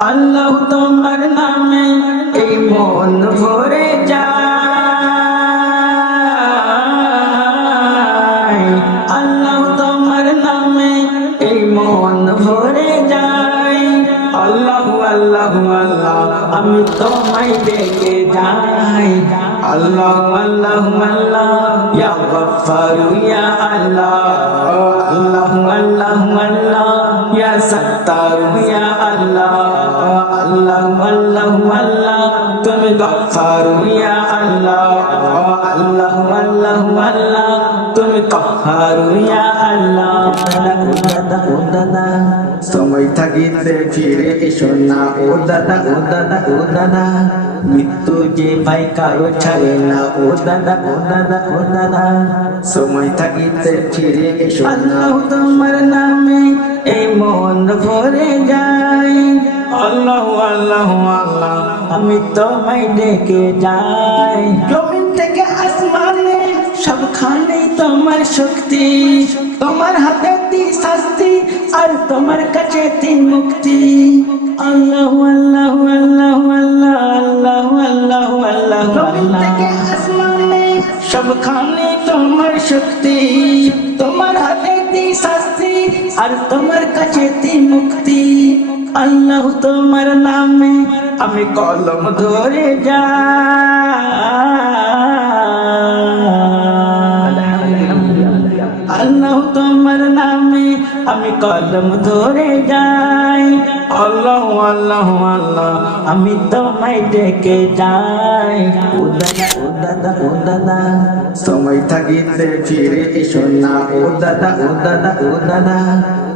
আল্লাহ তোমার নামে এই মন ভরে যায়। আল্লাহ তোমার নামে এই মন ভরে যায়। আল্লাহ আল্লাহ আল্লাহ, আমি তোমায় ডেকে যাই। আল্লাহ আল্লাহ আল্লাহ, ইয়া গফফারু ইয়া আল্লাহ। আল্লাহ আল্লাহ আল্লাহ। সত্তারু ইয়া আল্লাহ আল্লাহ আল্লাহ আল্লাহ। তুমি গফফারু ইয়া আল্লাহ আল্লাহ আল্লাহ আল্লাহ। তুমি কহারু ইয়া আল্লাহ। সময় থাকিতে ফিরে এসো না, ও দাদা ও দাদা ও দাদা। মৃত্যু যে ভাই কারও ছাড়ে না, ও দাদা ও দাদা ও দাদা। সময় থাকিতে ফিরে এসো আল্লাহ তোমার নামে ভরে যায় আল্লাহ আল্লাহ আল্লাহ। আমি তোমায় ডেকে যাই। জমিন থেকে আসমানে সবখানে তোমার শক্তি। তোমার হাতে শাস্তি আর তোমার কাছে তিন মুক্তি। আল্লাহ আল্লাহ আল্লাহ আল্লাহ আল্লাহ আল্লাহ আল্লাহ আসমানে সবখানে তোমার শক্তি। তোমার হাতে শাস্তি আর তোমার কাছে আল্লাহ তোমার নামে আমি কলম ধরে যাই। আমি কলম ধরে যাই। আল্লাহ আল্লাহ আল্লাহ। আমি তোমায় ডেকে যাই। ও দাদা ও দাদা ও দাদা। সময় থাকিতে ফিরে এসো না। ও দাদা ও দাদা ও দাদা।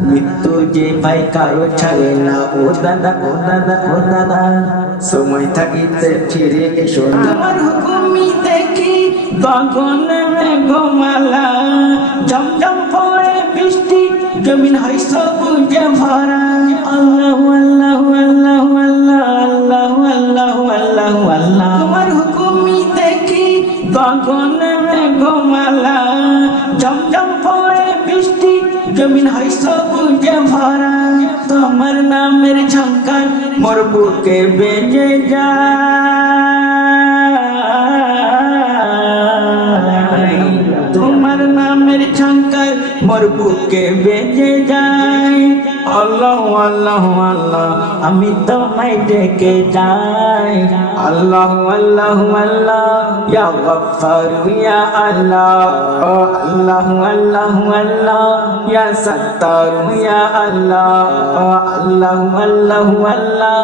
মৃত্যু যে ভাই কারও ছাড়ে না। ও দাদা ও দাদা ও দাদা। সময় থাকিতে ফিরে এসো না। আমার হুকুমি দেখি গগনে মেঘমালা জমজম আল্লাহ আল্লাহ আল্লাহ আল্লাহ আল্লাহ আল্লাহ আল্লাহ আল্লাহ। তোমার হুকুমি দেখি গগনে মেঘমালা। জমজম পড়ে বৃষ্টি, জমিন হয় সবুজে ভরা তোমার নামের ঝঙ্কার মোর বুকে বেজে যায়। নামের ঝঙ্কার মোর বুকে বেজে যায় আল্লাহ আল্লাহ আল্লাহ আমি তোমায় ডেকে যাই আল্লাহ আল্লাহ আল্লাহ ইয়া গফফার ইয়া আল্লাহ আল্লাহ আল্লাহ আল্লাহ ইয়া সত্তার ইয়া আল্লাহ আল্লাহ আল্লাহ আল্লাহ